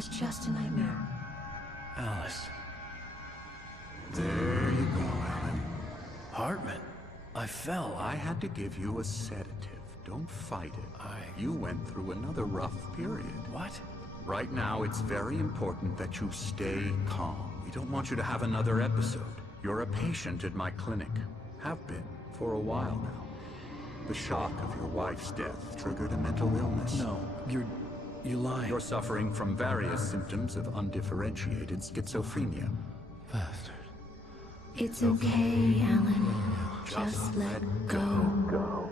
was just a nightmare. Alice. There you go, Alan. Hartman. I fell. I had to give you a sedative. Don't fight it. You went through another rough period. What? Right now, it's very important that you stay calm. We don't want you to have another episode. You're a patient at my clinic. Have been for a while now. The shock of your wife's death triggered a mental illness. No, you're lying. You're suffering from various symptoms of undifferentiated schizophrenia. Bastard. It's okay, Alan. Just let go.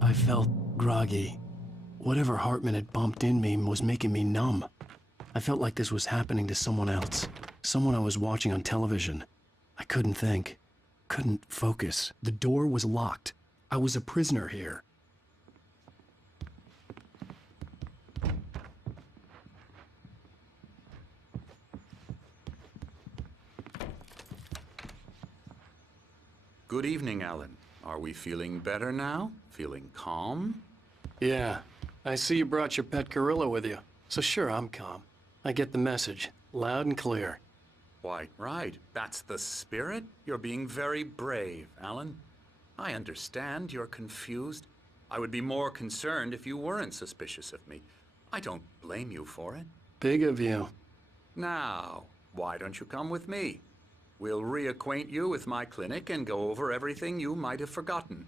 I felt groggy. Whatever Hartman had bumped in me was making me numb. I felt like this was happening to someone else. Someone I was watching on television. I couldn't think. Couldn't focus. The door was locked. I was a prisoner here. Good evening, Alan. Are we feeling better now? Feeling calm? Yeah. I see you brought your pet gorilla with you. So sure, I'm calm. I get the message. Loud and clear. Quite right. That's the spirit. You're being very brave, Alan. I understand you're confused. I would be more concerned if you weren't suspicious of me. I don't blame you for it. Big of you. Now, why don't you come with me? We'll reacquaint you with my clinic and go over everything you might have forgotten.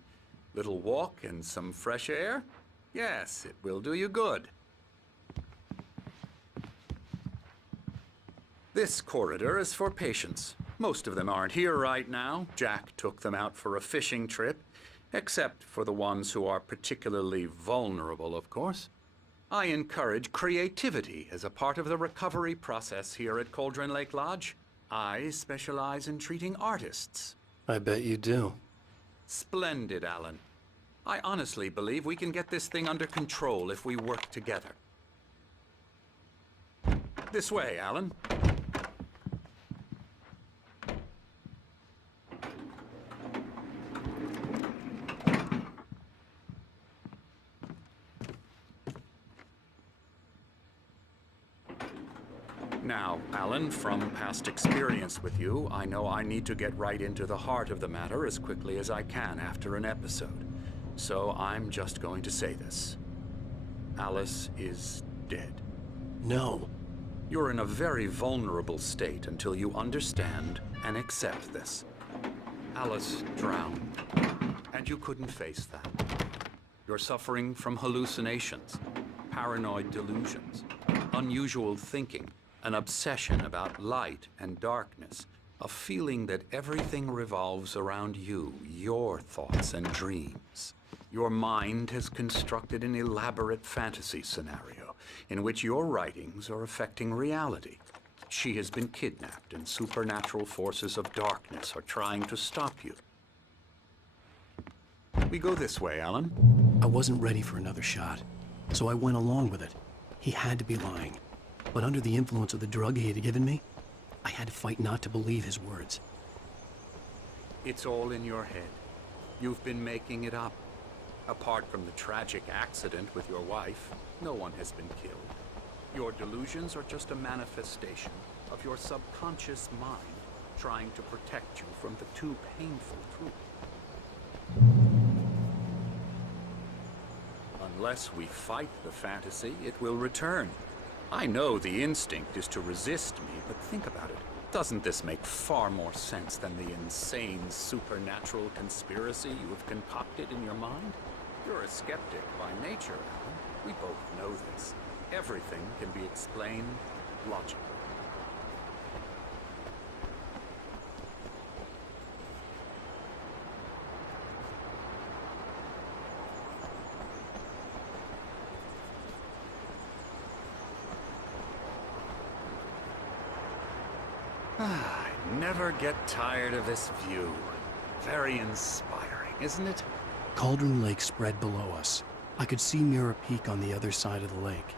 Little walk and some fresh air? Yes, it will do you good. This corridor is for patients. Most of them aren't here right now. Jack took them out for a fishing trip, except for the ones who are particularly vulnerable, of course. I encourage creativity as a part of the recovery process here at Cauldron Lake Lodge. I specialize in treating artists. I bet you do. Splendid, Alan. I honestly believe we can get this thing under control if we work together. This way, Alan. Now, Alan, from past experience with you, I know I need to get right into the heart of the matter as quickly as I can after an episode. So I'm just going to say this. Alice is dead. No. You're in a very vulnerable state until you understand and accept this. Alice drowned, and you couldn't face that. You're suffering from hallucinations, paranoid delusions, unusual thinking, an obsession about light and darkness, a feeling that everything revolves around you, your thoughts and dreams. Your mind has constructed an elaborate fantasy scenario in which your writings are affecting reality. She has been kidnapped and supernatural forces of darkness are trying to stop you. We go this way, Alan. I wasn't ready for another shot, so I went along with it. He had to be lying. But under the influence of the drug he had given me, I had to fight not to believe his words. It's all in your head. You've been making it up. Apart from the tragic accident with your wife, no one has been killed. Your delusions are just a manifestation of your subconscious mind trying to protect you from the too painful truth. Unless we fight the fantasy, it will return. I know the instinct is to resist me, but think about it. Doesn't this make far more sense than the insane supernatural conspiracy you have concocted in your mind? You're a skeptic by nature, Alan. We both know this. Everything can be explained logically. I never get tired of this view. Very inspiring, isn't it? Cauldron Lake spread below us. I could see Mirror Peak on the other side of the lake.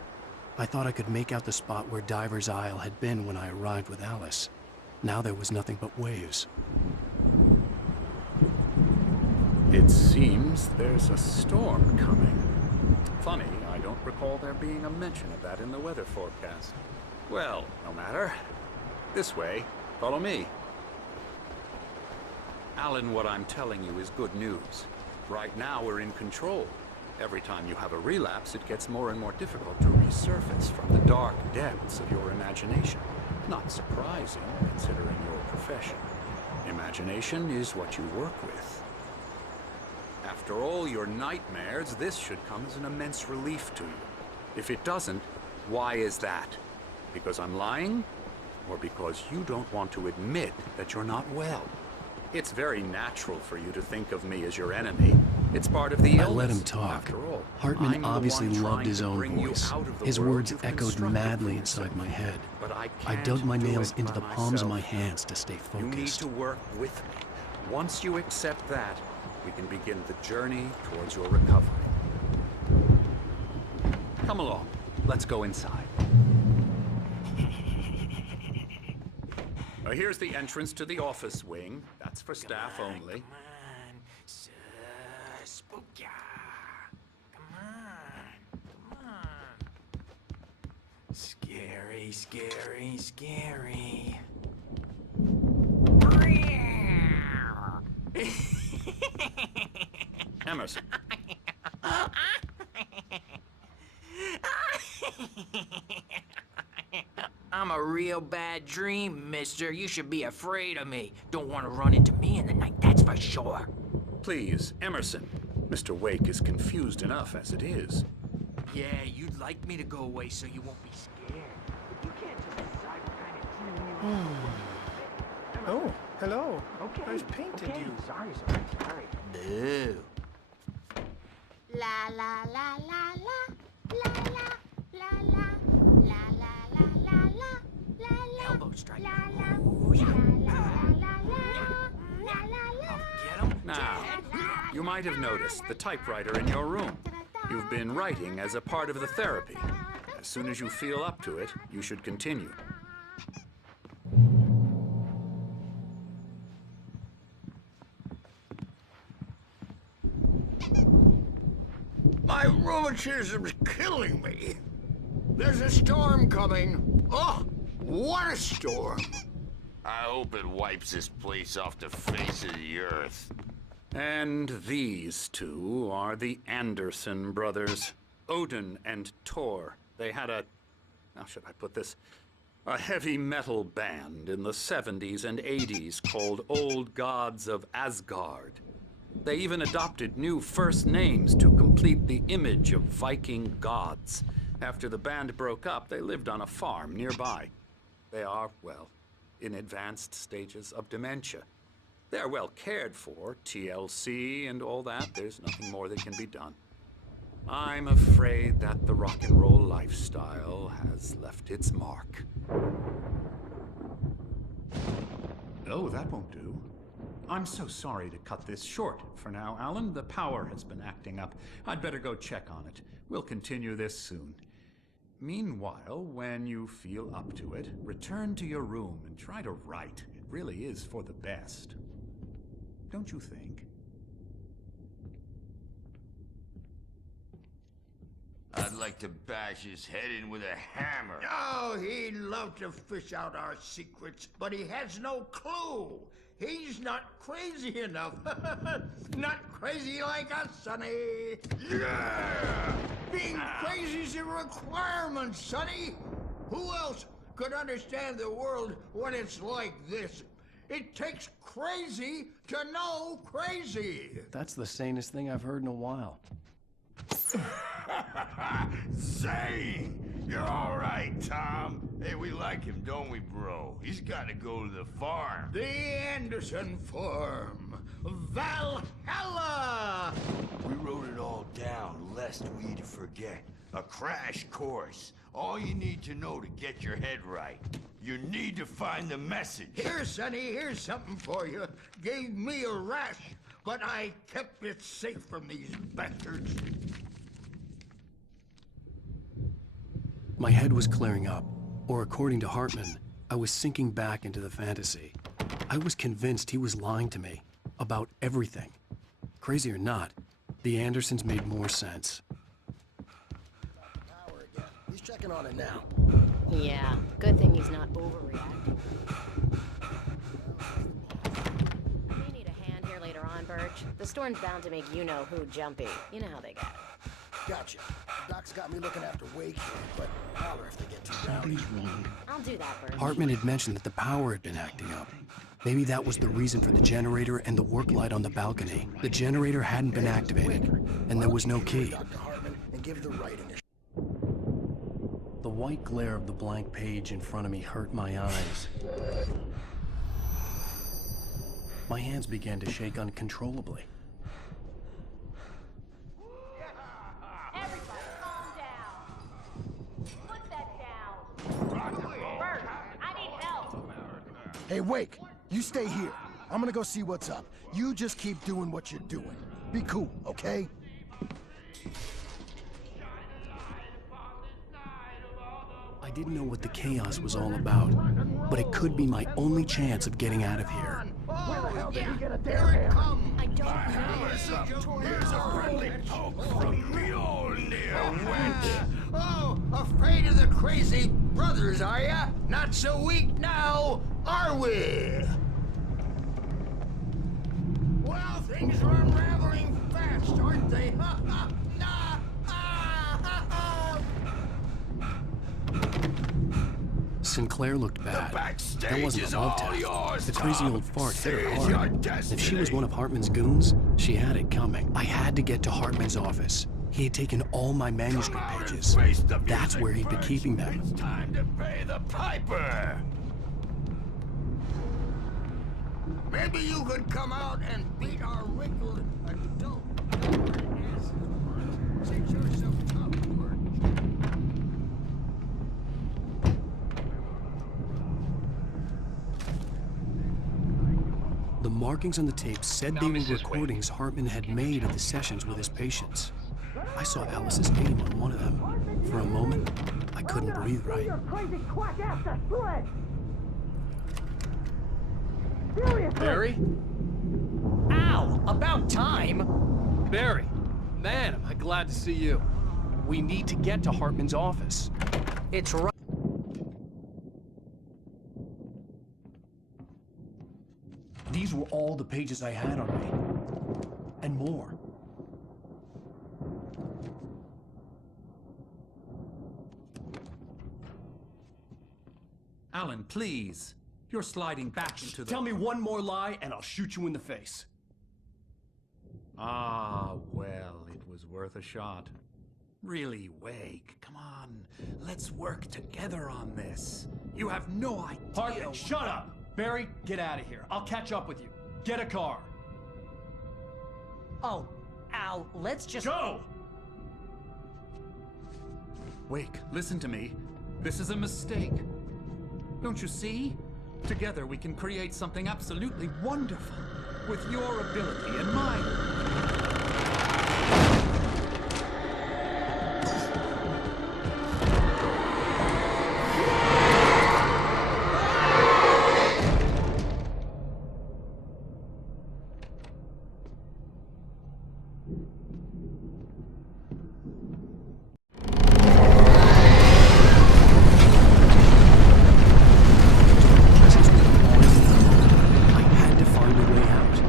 I thought I could make out the spot where Diver's Isle had been when I arrived with Alice. Now there was nothing but waves. It seems there's a storm coming. Funny, I don't recall there being a mention of that in the weather forecast. Well, no matter. This way. Follow me. Alan, what I'm telling you is good news. Right now we're in control. Every time you have a relapse, it gets more and more difficult to resurface from the dark depths of your imagination. Not surprising, considering your profession. Imagination is what you work with. After all your nightmares, this should come as an immense relief to you. If it doesn't, why is that? Because I'm lying? Or because you don't want to admit that you're not well? It's very natural for you to think of me as your enemy. It's part of the illness. I let him talk. After all, Hartman I'm the obviously one loved trying his to own bring you voice. out of the His world words you've echoed constructed madly for inside yourself. my head. But I I dug my can't do nails it into by the palms of my myself. hands to stay You need focused. to work with me. Once you accept that, we can begin the journey towards your recovery. Come along. Let's go inside. Here's the entrance to the office wing. That's for staff only. Come on, Spookia. Come on. Scary, scary, scary. Emerson. I'm a real bad dream, mister. You should be afraid of me. Don't want to run into me in the night, that's for sure. Please, Emerson. Mr. Wake is confused enough as it is. Yeah, you'd like me to go away so you won't be scared. But you can't just decide what kind of dream you Oh, hello. Okay. I've painted you. Sorry. Boo. La la la la la la la la la la la la la la la Elbow strike. la la Ooh, yeah. la la la la. Get him. Now, you might have noticed the typewriter in your room. You've been writing as a part of the therapy. As soon as you feel up to it, you should continue. My rheumatism's killing me. There's a storm coming. Oh, what a storm. I hope it wipes this place off the face of the earth. And these two are the Anderson brothers, Odin and Tor. They had how should I put this? A heavy metal band in the 70s and 80s called Old Gods of Asgard. They even adopted new first names to complete the image of Viking gods. After the band broke up, they lived on a farm nearby. They are, well, in advanced stages of dementia. They're well cared for, TLC and all that. There's nothing more that can be done. I'm afraid that the rock and roll lifestyle has left its mark. Oh, that won't do. I'm so sorry to cut this short for now, Alan. The power has been acting up. I'd better go check on it. We'll continue this soon. Meanwhile, when you feel up to it, return to your room and try to write. It really is for the best. Don't you think? I'd like to bash his head in with a hammer. Oh, he'd love to fish out our secrets, but he has no clue. He's not crazy enough. Not crazy like us, Sonny. Yeah! Being crazy's a requirement, Sonny. Who else could understand the world when it's like this? It takes crazy to know crazy. That's the sanest thing I've heard in a while. Zane! You're all right, Tom. Hey, we like him, don't we, bro? He's got to go to the farm. The Anderson Farm. Valhalla! We wrote it all down, lest we forget. A crash course. All you need to know to get your head right. You need to find the message. Here, Sonny, here's something for you. Gave me a rash, but I kept it safe from these bastards. My head was clearing up, or according to Hartman, I was sinking back into the fantasy. I was convinced he was lying to me about everything. Crazy or not, the Andersons made more sense. Power again. He's checking on it now. Yeah, good thing he's not overreacting. I may need a hand here later on, Birch. The storm's bound to make you-know-who jumpy. You know how they get. Gotcha. Doc's got me looking after Wake here, but holler if they get too rowdy. I'll do that, Birch. Hartman had mentioned that the power had been acting up. Maybe that was the reason for the generator and the work light on the balcony. The generator hadn't been activated, and there was no key. Dr. Hartman and give the writing a The white glare of the blank page in front of me hurt my eyes. My hands began to shake uncontrollably. Everybody, calm down. Put that down. Birch, I need help. Hey, Wake, you stay here. I'm gonna go see what's up. You just keep doing what you're doing. Be cool, okay? I didn't know what the chaos was all about, but it could be my only chance of getting out of here. Oh, yeah. Here it comes. I don't know. Here's a friendly poke from Mjolnir, wench. Oh, afraid of the crazy brothers, are ya? Not so weak now, are we? Well, things are unraveling fast, aren't they? Ha ha! Nah! Ah, ha, ha. Sinclair looked bad. backstage That wasn't is a love all test. yours, The crazy Tom. old fart hit her Seize your hard. If she was destiny. one of Hartman's goons, she had it coming. I had to get to Hartman's office. He had taken all my manuscript Come out and pages. face the That's music where he'd been first. keeping them. It's time to pay the piper. Maybe you could come out and beat our wrinkled adult asses once, since you're so tough, Birch. The markings on the tape said they were recordings Hartman had made of the sessions with his patients. I saw Alice's name on one of them. For a moment, I couldn't breathe right. Barry? Ow! About time! Barry, man, am I glad to see you. We need to get to Hartman's office. It's right. These were all the pages I had on me. And more. Alan, please. You're sliding back into the... Tell me one more lie and I'll shoot you in the face. Ah, well, it was worth a shot. Really, Wake, come on. Let's work together on this. You have no idea... Hartman, shut up! Barry, get out of here. I'll catch up with you. Get a car. Oh, Al, let's just... Go! Wake, listen to me. This is a mistake. Don't you see? Together we can create something absolutely wonderful. With your ability and mine. I had to find a way out.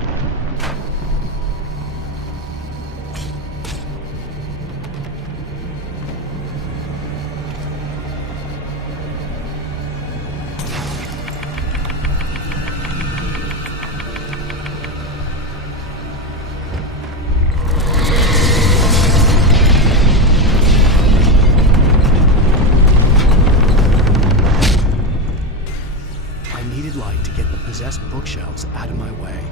I needed light to get the possessed bookshelves out of my way.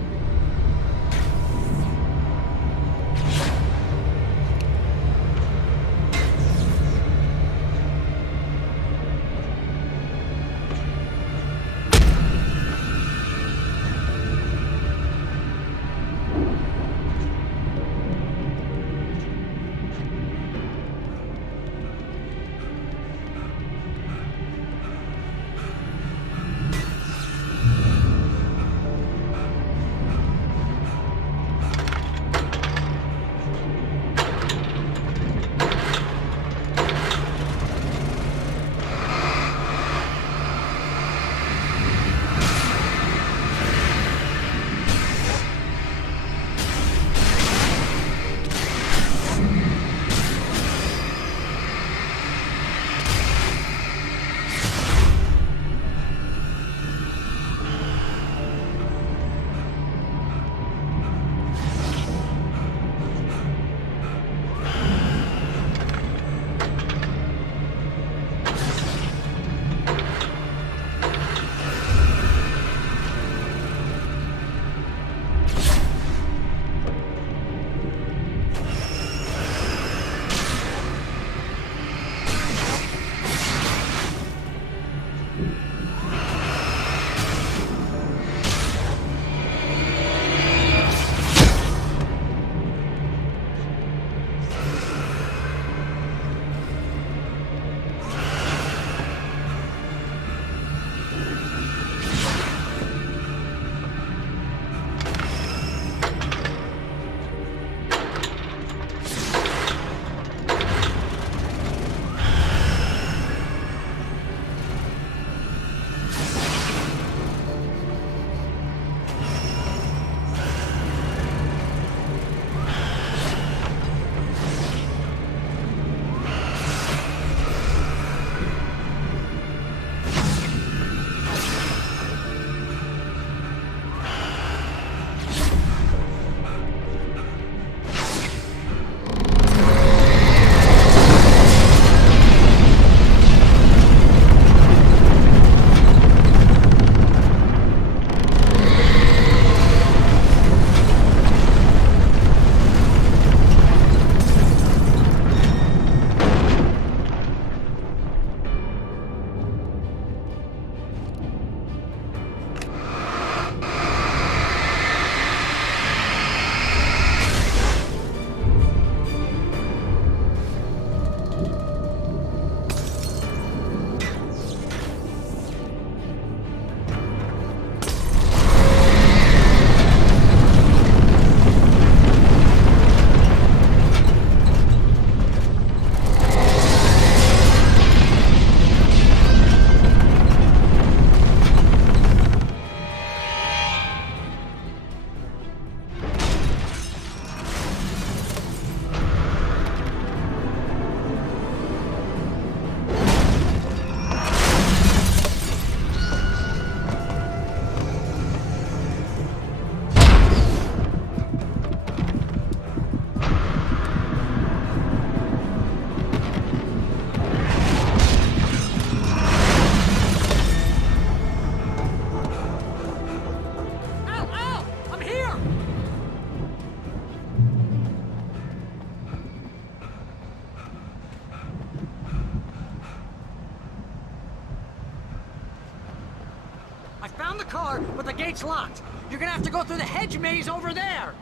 I found the car, but the gate's locked. You're gonna have to go through the hedge maze over there.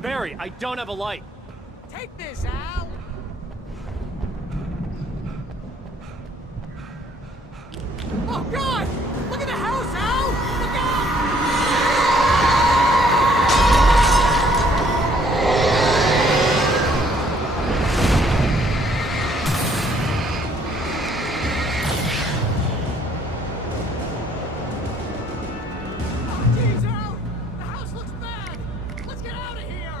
Barry, I don't have a light. Take this, Al. Oh, God! Look at the house, Al! Look out! Jeez, Al! The house looks bad! Let's get out of here!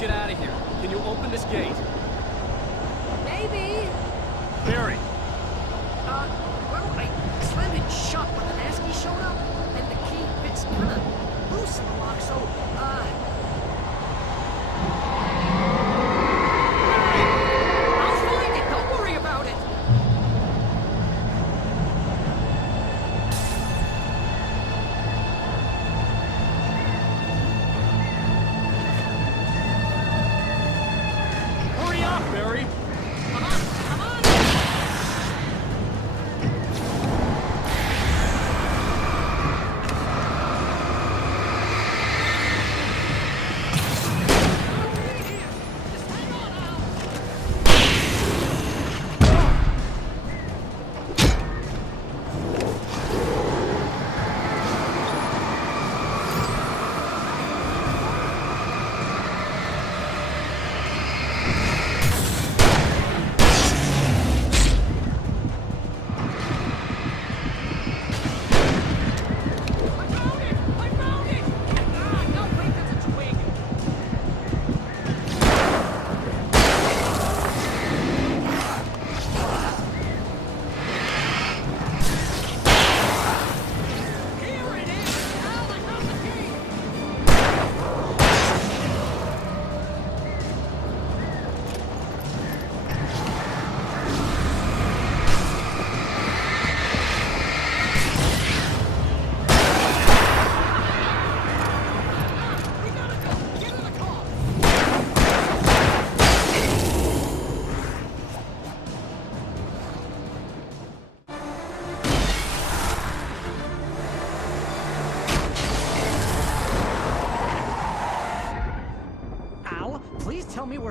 get out of here. Can you open this gate? Maybe. Barry! Well, I slammed it shut when the Nasty showed up, and the key fits kind of loose in the lock, so, I'll find it, don't worry about it!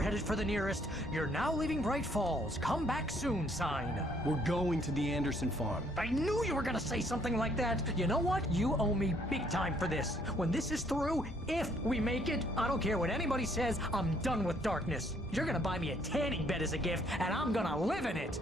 headed for the nearest "You're now leaving Bright Falls. Come back soon" sign. We're going to the Anderson farm. I knew you were gonna say something like that. You know what? You owe me big time for this. When this is through, if we make it, I don't care what anybody says, I'm done with darkness. You're gonna buy me a tanning bed as a gift, and I'm gonna live in it.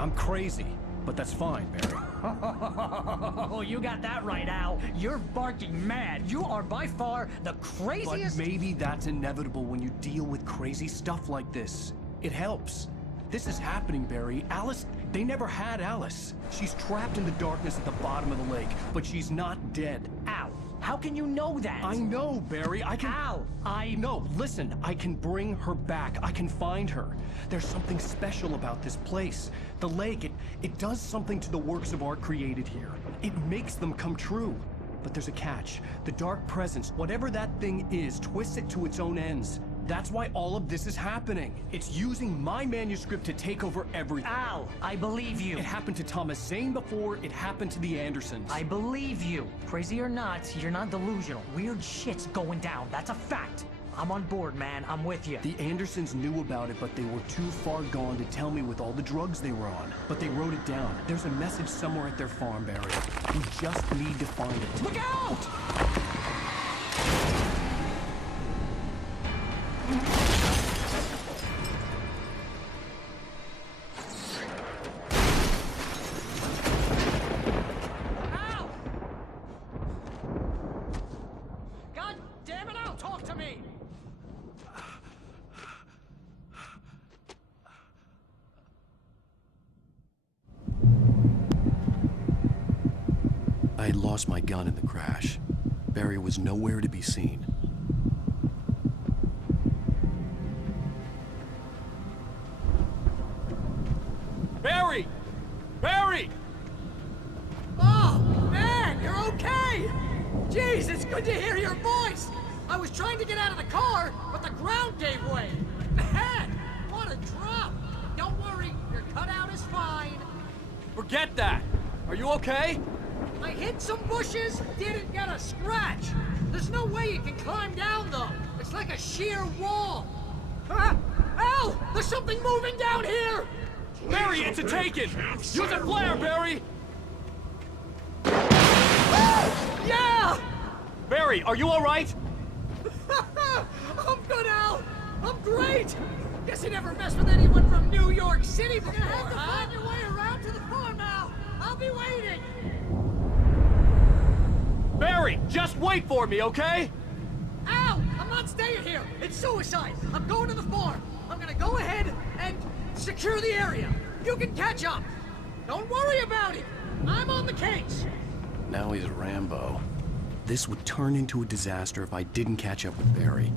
I'm crazy, but that's fine, Barry. Oh, you got that right, Al. You're barking mad. You are by far the craziest. But maybe that's inevitable when you deal with crazy stuff like this. It helps. This is happening, Barry. Alice, they never had Alice. She's trapped in the darkness at the bottom of the lake, but she's not dead. Al, how can you know that? I know, Barry. I can... Al, No, listen. I can bring her back. I can find her. There's something special about this place. The lake, it does something to the works of art created here. It makes them come true. But there's a catch. The dark presence, whatever that thing is, twists it to its own ends. That's why all of this is happening. It's using my manuscript to take over everything. Al, I believe you. It happened to Thomas Zane before, it happened to the Andersons. I believe you. Crazy or not, you're not delusional. Weird shit's going down. That's a fact. I'm on board, man. I'm with you. The Andersons knew about it, but they were too far gone to tell me with all the drugs they were on. But they wrote it down. There's a message somewhere at their farm, Barry. We just need to find it. Look out! Al! God damn it, Al, talk to me! I had lost my gun in the crash. Barry was nowhere to be seen. Barry! Barry! Oh, man, you're okay! Jeez, it's good to hear your voice! I was trying to get out of the car, but the ground gave way. Man, what a drop! Don't worry, your cutout is fine. Forget that! Are you okay? I hit some bushes, didn't get a scratch. There's no way you can climb down, though. It's like a sheer wall. Ah! Al! There's something moving down here! Barry, it's a taken! Use a flare, Barry! Yeah! Barry, are you alright? I'm good, Al! I'm great! Guess you never messed with anyone from New York City before, You're gonna have to find your way around to the farm, Al! I'll be waiting! Barry, just wait for me, okay? Al! I'm not staying here! It's suicide! I'm going to the farm! I'm gonna go ahead and secure the area! You can catch up! Don't worry about it! I'm on the case! Now he's Rambo. This would turn into a disaster if I didn't catch up with Barry.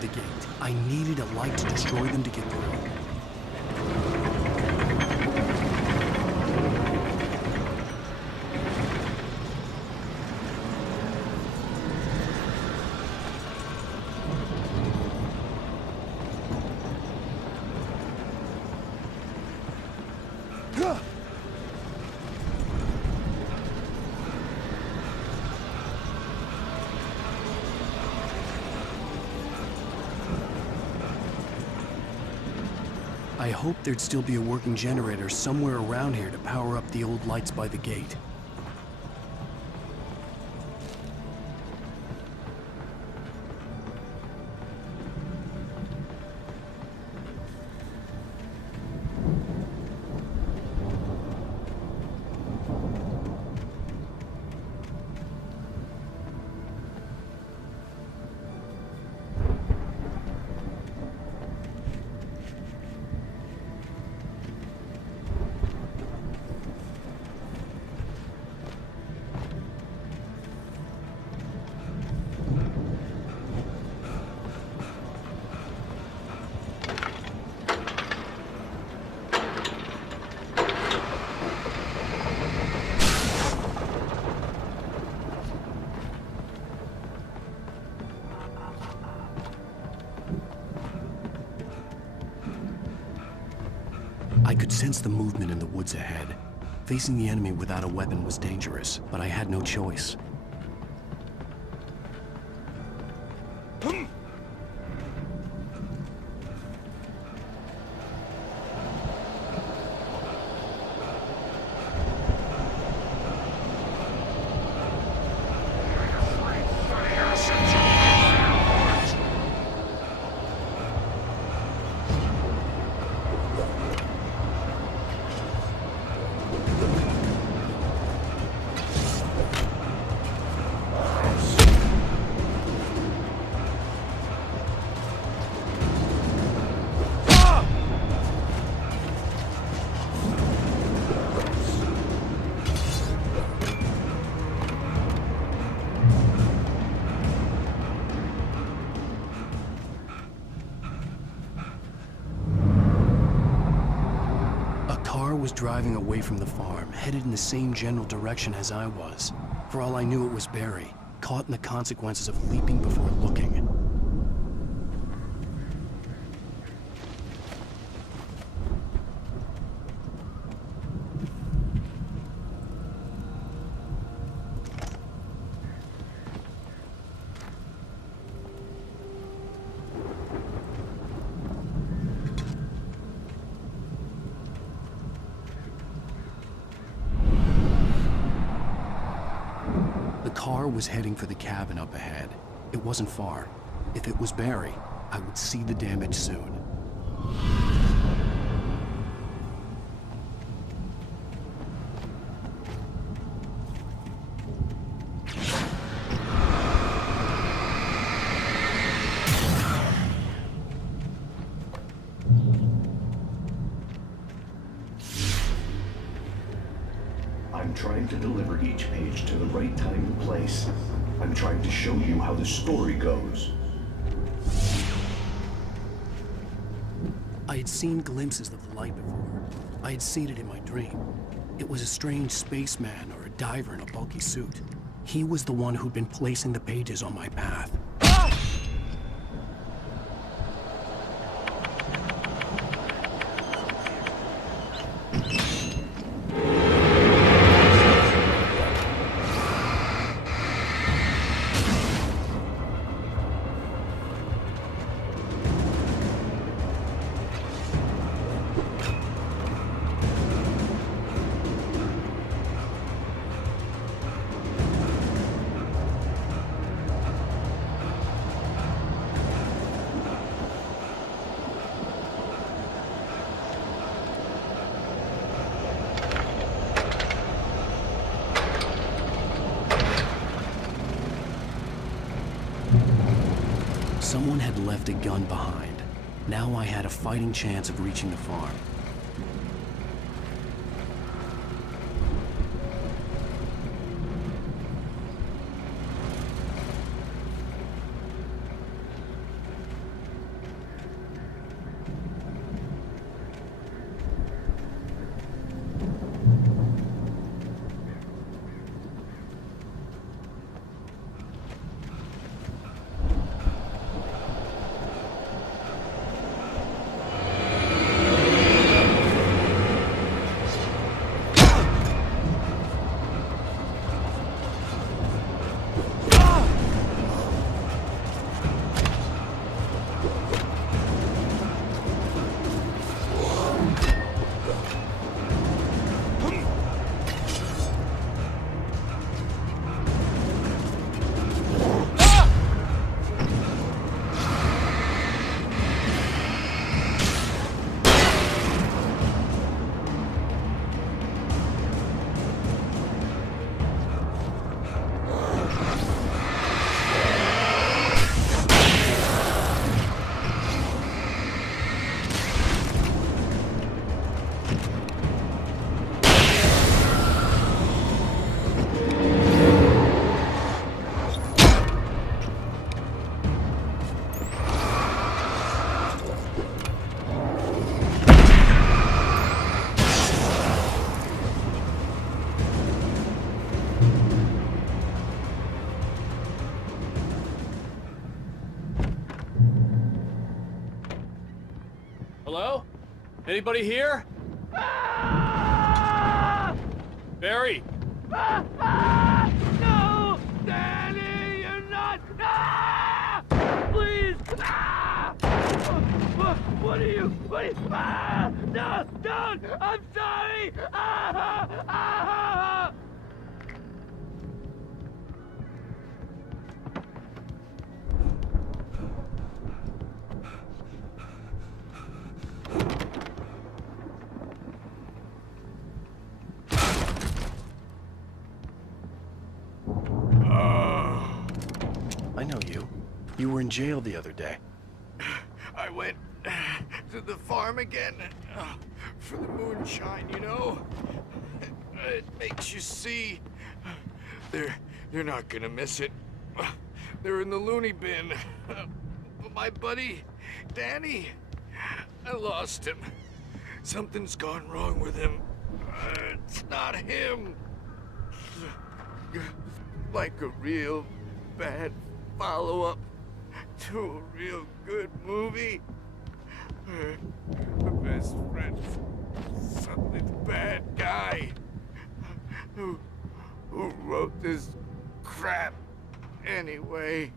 the gate. I needed a light to destroy them to get through. I hoped there'd still be a working generator somewhere around here to power up the old lights by the gate. I could sense the movement in the woods ahead. Facing the enemy without a weapon was dangerous, but I had no choice. Was driving away from the farm, headed in the same general direction as I was. For all I knew, it was Barry, caught in the consequences of leaping before looking. The car was heading for the cabin up ahead. It wasn't far. If it was Barry, I would see the damage soon. I'm trying to deliver each page to the right time and place. I'm trying to show you how the story goes. I had seen glimpses of the light before. I had seen it in my dream. It was a strange spaceman or a diver in a bulky suit. He was the one who'd been placing the pages on my path. Someone had left a gun behind. Now I had a fighting chance of reaching the farm. Hello? Anybody here? Barry! No! Danny, you're not! Please! What are you? No! Don't! I'm sorry! I know you. You were in jail the other day. I went to the farm again for the moonshine, you know? It makes you see. They're not gonna miss it. They're in the loony bin. But my buddy, Danny, I lost him. Something's gone wrong with him. It's not him. Like a real bad follow-up to a real good movie. The best friend's suddenly the bad guy who wrote this crap anyway.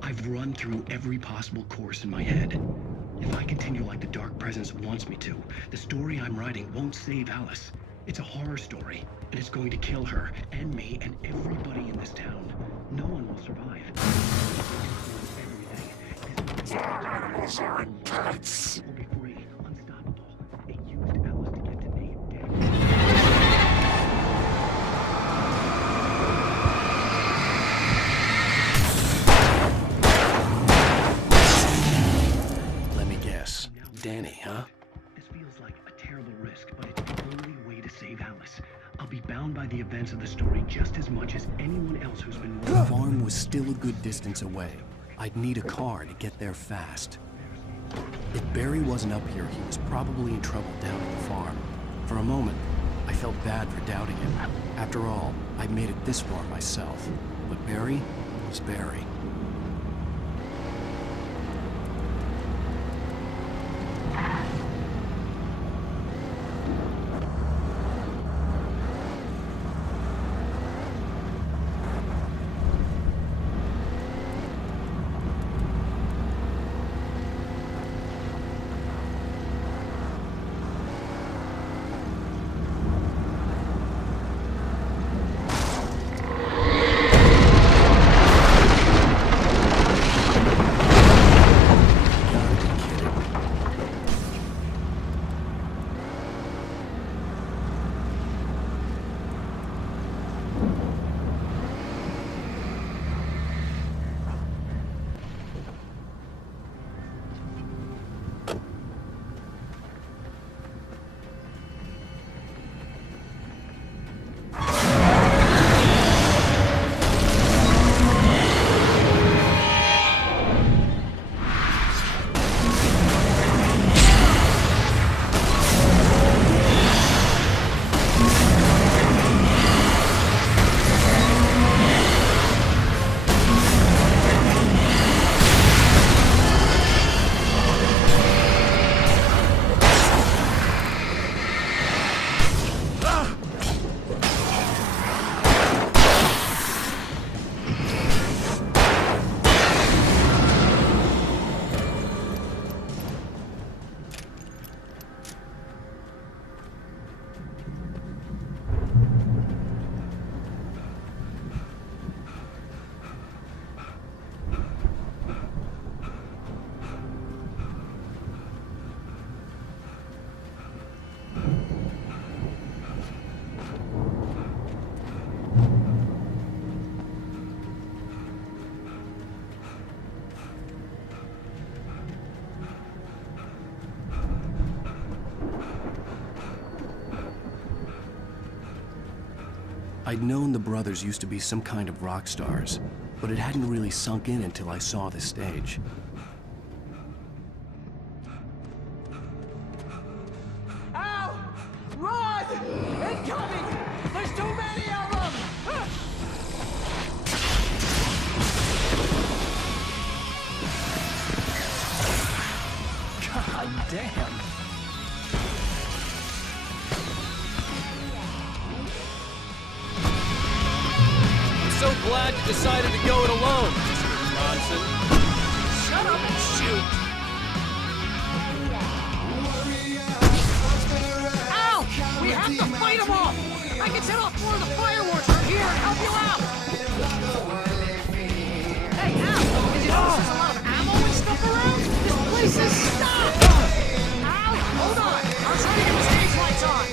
I've run through every possible course in my head. If I continue like the Dark Presence wants me to, the story I'm writing won't save Alice. It's a horror story, and it's going to kill her, and me, and everybody in this town. No one will survive. All animals are in pets. It will be free, unstoppable. It used Alice to get to Nate dead. Danny, huh? This feels like a terrible risk, but it's the only way to save Alice. I'll be bound by the events of the story just as much as anyone else who's been... The farm was still a good distance away. I'd need a car to get there fast. If Barry wasn't up here, he was probably in trouble down at the farm. For a moment, I felt bad for doubting him. After all, I'd made it this far myself. But Barry was Barry. I'd known the brothers used to be some kind of rock stars, but it hadn't really sunk in until I saw this stage. kill me! There's too many of them! God damn. I'm so glad you decided to go it alone, Mr. Bronson. Shut up and shoot! Al! We have to fight them off! I can set off more of the fireworks from here and help you out! Hey, Al! Did you notice there's a lot of ammo and stuff around? This place is stopped! Al! Hold on! I'm trying to get the stage lights on!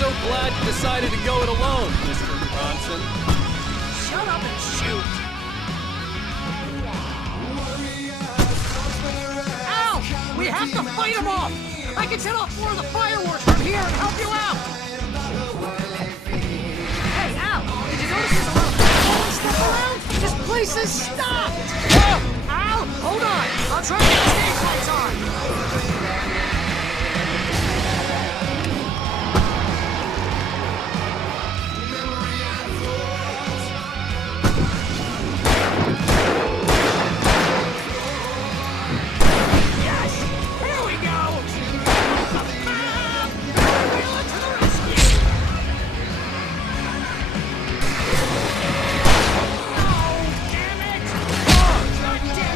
So glad you decided to go it alone, Mr. Bronson. Shut up and shoot! Al! We have to fight them off! I can set off more of the fireworks from here and help you out! Hey, Al! Did you notice there's a lot of ammo and stuff around? This place is stopped! Al! Hold on! I'll try to get the stage lights on!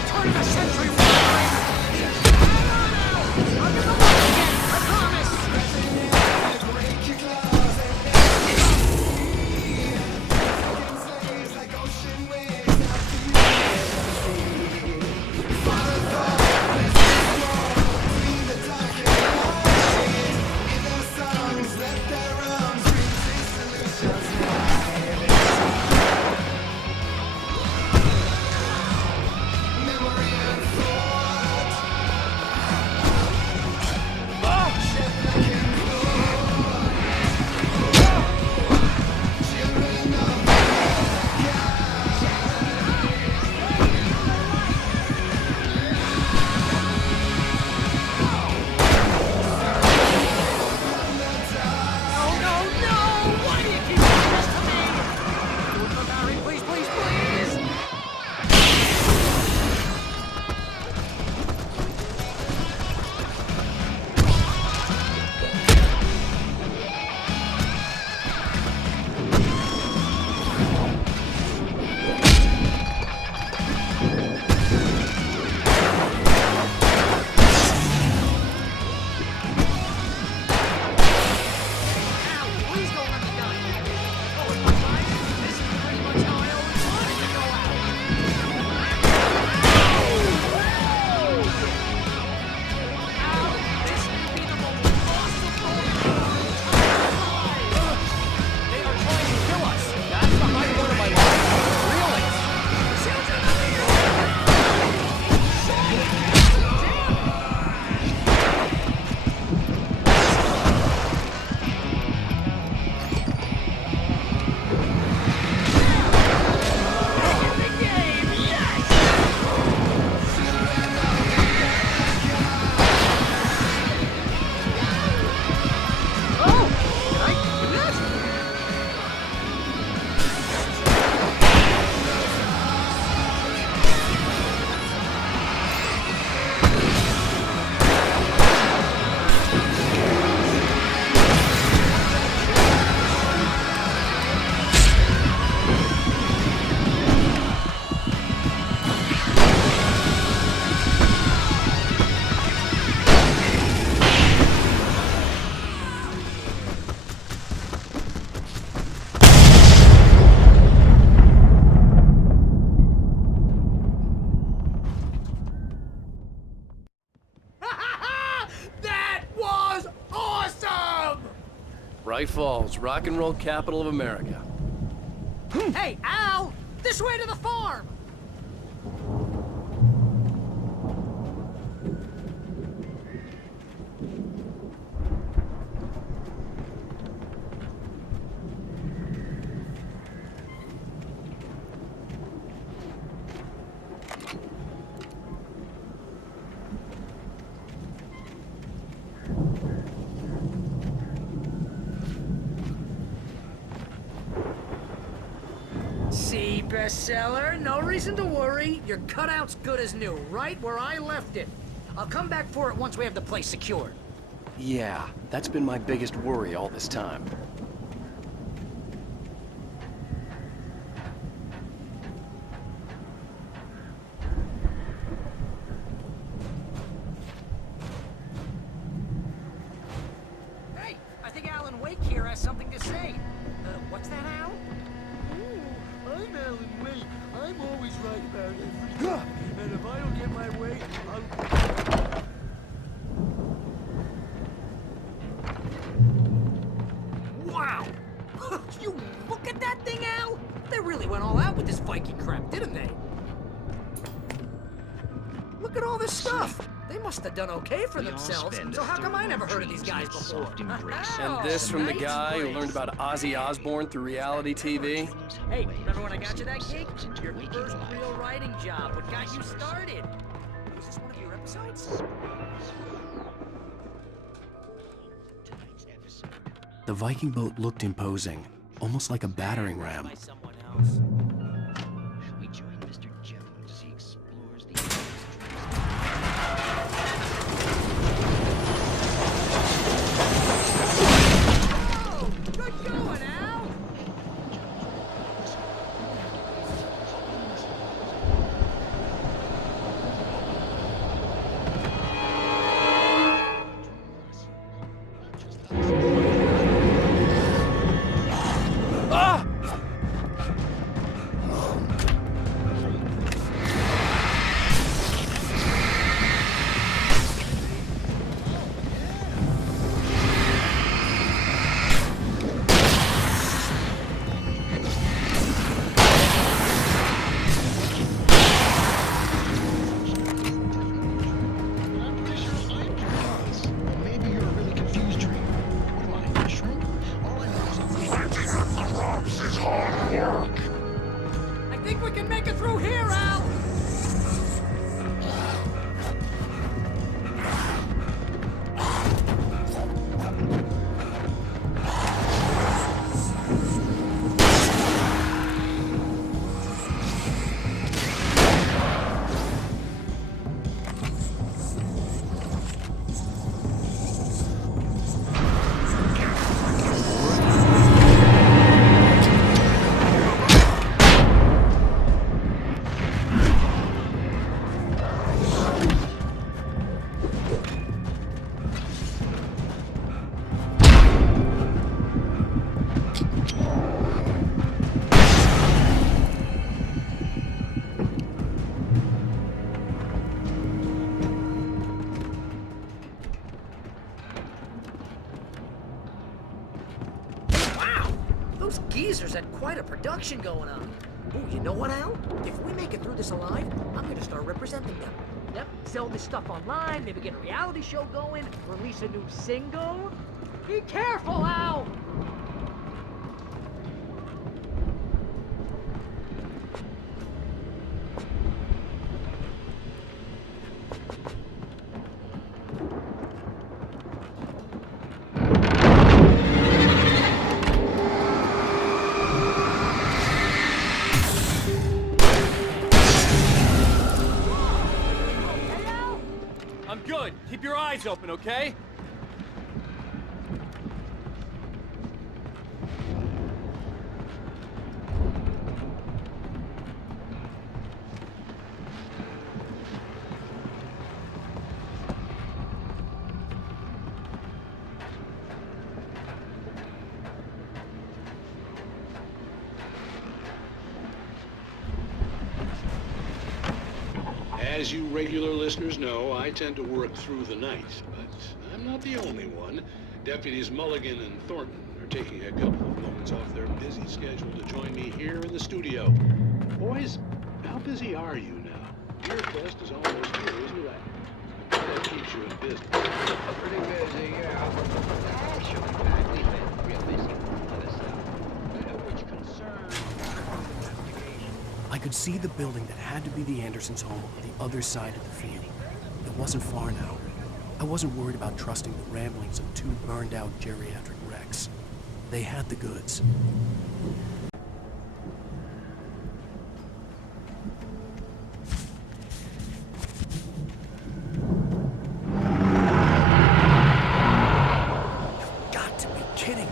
Turn of the century! Bright Falls, rock and roll capital of America. Hey, Al! This way to the farm! See, bestseller, no reason to worry. Your cutout's good as new, right where I left it. I'll come back for it once we have the place secured. Yeah, that's been my biggest worry all this time. Hey, I think Alan Wake here has something to say. What's that, Al? I'm Alan Wake. I'm always right about everything. And if I don't get my way, Wow! You look at that thing, Al! They really went all out with this Viking crap, didn't they? Look at all this stuff! They must have done okay for themselves, so how come I never heard of these guys before? And this from the guy who learned about Ozzy Osbourne through reality TV? Hey, remember when I got you that gig? Your first real writing job, what got you started? Was this one of your episodes? The Viking boat looked imposing, almost like a battering ram. I think we can make it through here, Al! Those geezers had quite a production going on. Oh, you know what, Al? If we make it through this alive, I'm gonna start representing them. Yep, sell this stuff online, maybe get a reality show going, release a new single. Be careful, Al! I'm good. Keep your eyes open, okay? As you regular listeners know, I tend to work through the night, but I'm not the only one. Deputies Mulligan and Thornton are taking a couple of moments off their busy schedule to join me here in the studio. Boys, how busy are you now? Your quest is almost here, isn't it? That keeps you in business. Pretty busy, yeah. Actually, Pat, we've been real busy with other stuff, which concerns investigation. I could see the building that had to be the Andersons' home on the other side of the field. It wasn't far now. I wasn't worried about trusting the ramblings of two burned-out geriatric wrecks. They had the goods. You've got to be kidding me.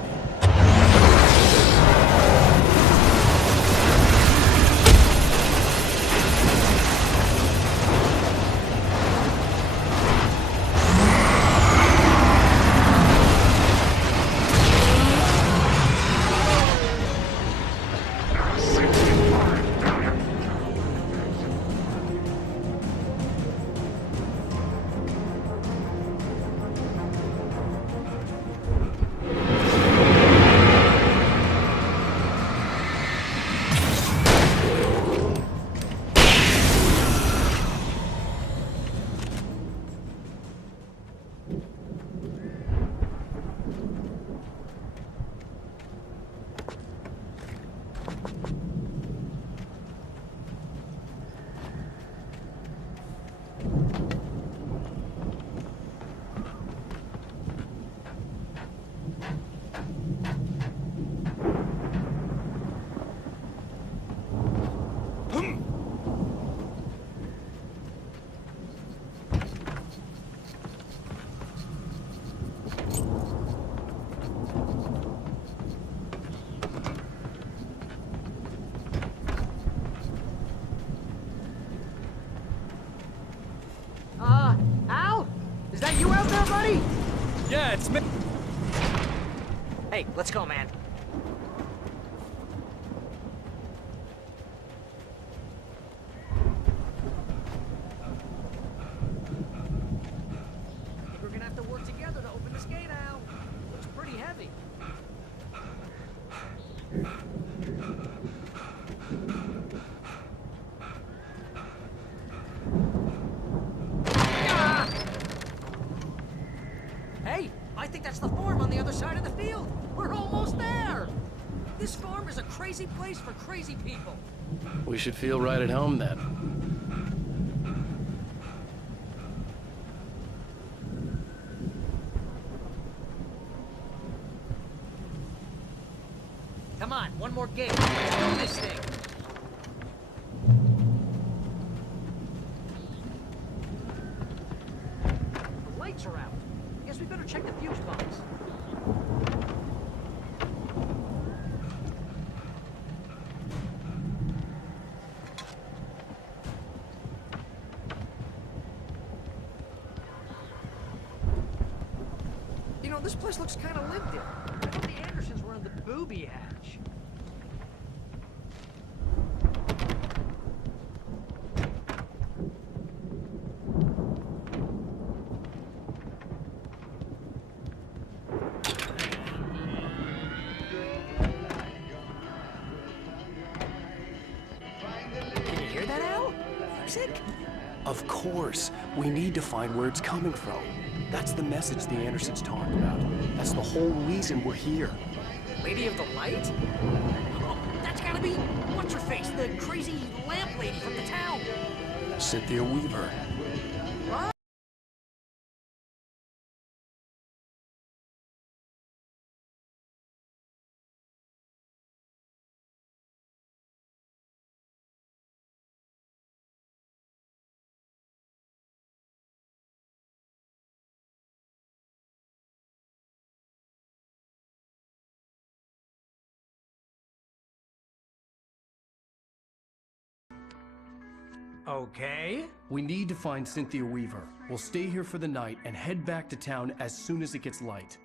Al? Is that you out there, buddy? Yeah, it's me. Hey, let's go, man. I think we're gonna have to work together to open this gate, Al. Looks pretty heavy. Hey, I think that's the farm on the other side of the field. We're almost there. This farm is a crazy place for crazy people. We should feel right at home then. Come on, one more gate. Let's do this thing. The lights are out. I guess we better check the fuse box. You know, this place looks kind of lived in. I thought the Andersons were in the booby hatch. Can you hear that, Al? Music? Of course. We need to find where it's coming from. That's the message the Andersons talked about. That's the whole reason we're here. Lady of the Light? Oh, that's gotta be what's-her-face, the crazy lamp lady from the town. Cynthia Weaver. What? Okay. We need to find Cynthia Weaver. We'll stay here for the night and head back to town as soon as it gets light.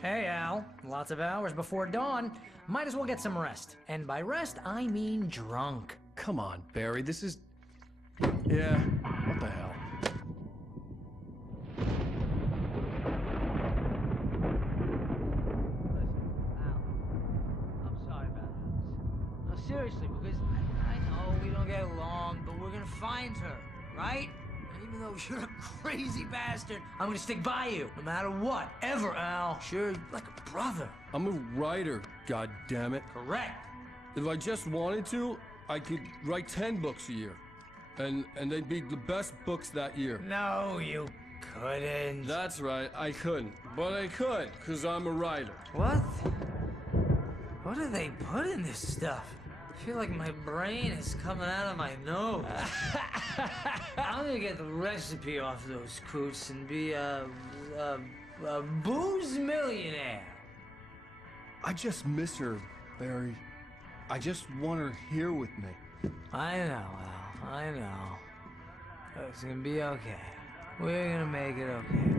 Hey, Al. Lots of hours before dawn. Might as well get some rest. And by rest, I mean drunk. Come on, Barry, this is... Yeah, what the hell? seriously, because I know we don't get along, but we're gonna find her, right? And even though you're a crazy bastard, I'm gonna stick by you, no matter what, ever, Al. Sure, like a brother. I'm a writer, goddammit. Correct. If I just wanted to, I could write 10 books a year. And they'd be the best books that year. No, you couldn't. That's right, I couldn't. But I could, because I'm a writer. What? What do they put in this stuff? I feel like my brain is coming out of my nose. I'm gonna get the recipe off those coots and be a booze millionaire. I just miss her, Barry. I just want her here with me. I know, Al. I know. It's gonna be okay. We're gonna make it okay.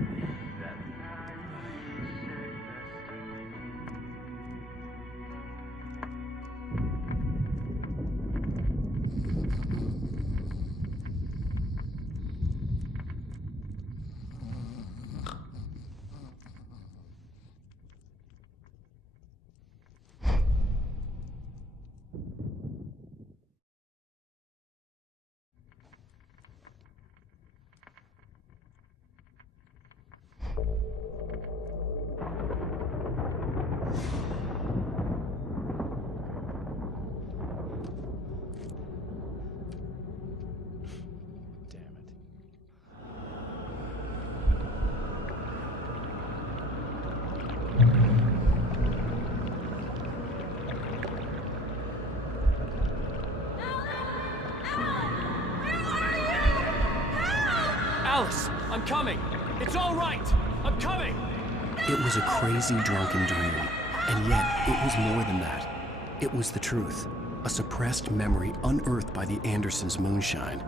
Alice, I'm coming. It's all right. I'm coming. It was a crazy drunken dream, and yet it was more than that. It was the truth, a suppressed memory unearthed by the Andersons' moonshine.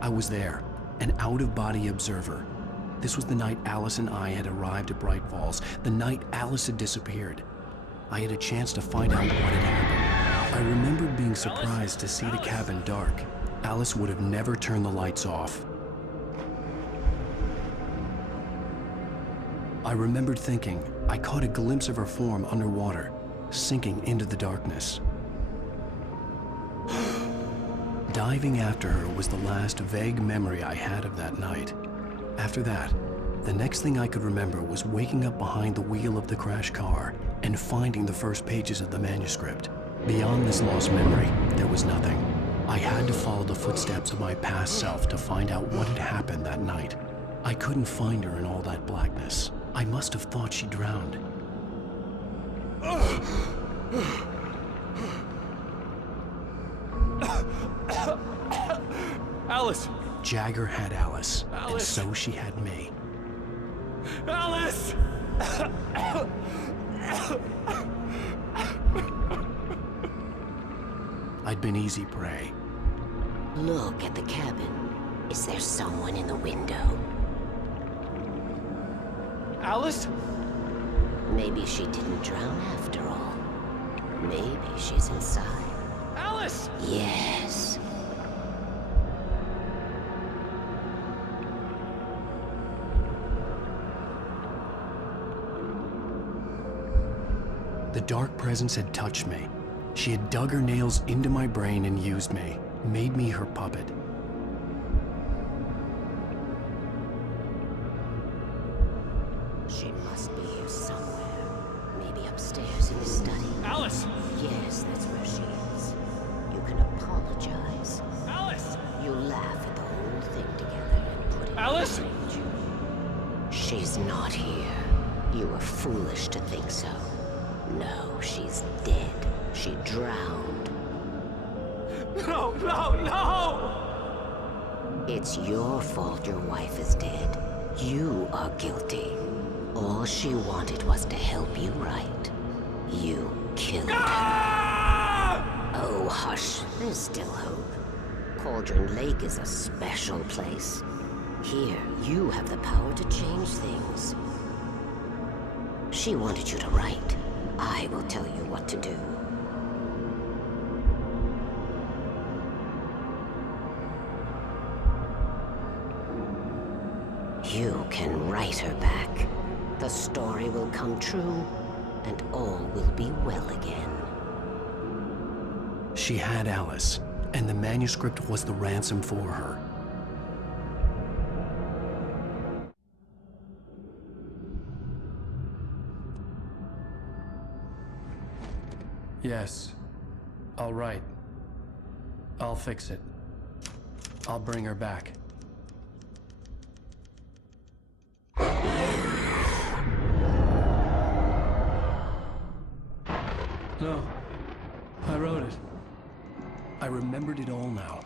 I was there, an out-of-body observer. This was the night Alice and I had arrived at Bright Falls, the night Alice had disappeared. I had a chance to find out what had happened. I remembered being surprised to see the cabin dark. Alice would have never turned the lights off. I remembered thinking I caught a glimpse of her form underwater, sinking into the darkness. Diving after her was the last vague memory I had of that night. After that, the next thing I could remember was waking up behind the wheel of the crashed car and finding the first pages of the manuscript. Beyond this lost memory, there was nothing. I had to follow the footsteps of my past self to find out what had happened that night. I couldn't find her in all that blackness. I must have thought she drowned. Alice! Jagger had Alice, and Alice! so she had me. Alice! I'd been easy prey. Look at the cabin. Is there someone in the window? Alice? Maybe she didn't drown after all. Maybe she's inside. Alice! Yes. The dark presence had touched me. She had dug her nails into my brain and used me, made me her puppet. She must be here somewhere. Maybe upstairs in the study. Alice! Yes, that's where she is. You can apologize. Alice! You laugh at the whole thing together and put it Alice! behind you. She's not here. You were foolish to think so. No, she's dead. She drowned. No, no, no! It's your fault your wife is dead. You are guilty. All she wanted was to help you right. You killed her. Oh, hush. There's still hope. Cauldron Lake is a special place. Here, you have the power to change things. She wanted you to write. I will tell you what to do. You can write her back. The story will come true, and all will be well again. She She had Alice, and the manuscript was the ransom for her. Yes. All right. I'll fix it. I'll bring her back. No. I wrote it. I remembered it all now.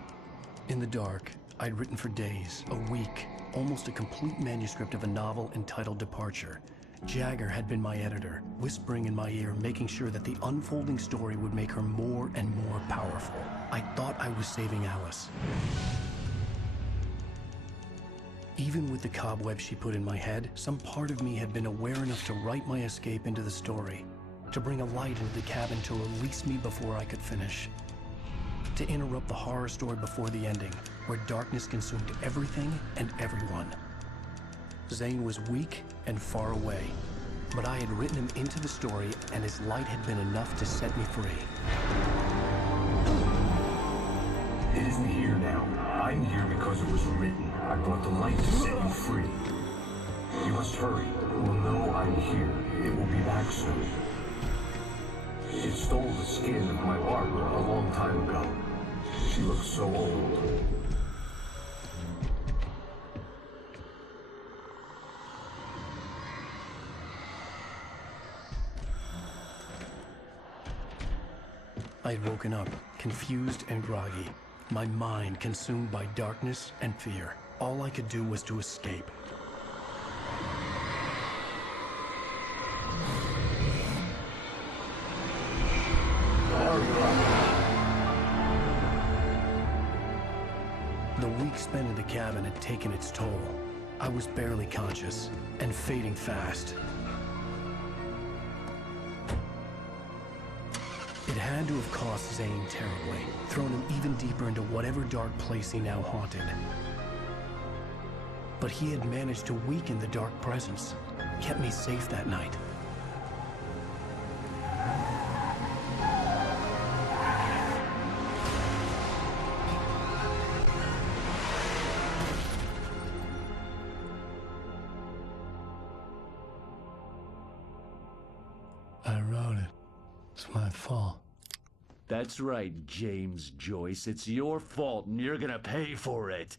In the dark, I'd written for days, a week, almost a complete manuscript of a novel entitled Departure. Jagger had been my editor, whispering in my ear, making sure that the unfolding story would make her more and more powerful. I thought I was saving Alice. Even with the cobweb she put in my head, some part of me had been aware enough to write my escape into the story, to bring a light into the cabin to release me before I could finish. To interrupt the horror story before the ending, where darkness consumed everything and everyone. Zane was weak and far away, but I had written him into the story, and his light had been enough to set me free. It isn't here now. I'm here because it was written. I brought the light to set you free. You must hurry. It will know I'm here. It will be back soon. It stole the skin of my Barbara a long time ago. She looks so old. I had woken up, confused and groggy, my mind consumed by darkness and fear. All I could do was to escape. The week spent in the cabin had taken its toll. I was barely conscious, and fading fast. It had to have cost Zane terribly, thrown him even deeper into whatever dark place he now haunted. But he had managed to weaken the dark presence, kept me safe that night. I wrote it. It's my fault. That's right, James Joyce. It's your fault, and you're gonna pay for it.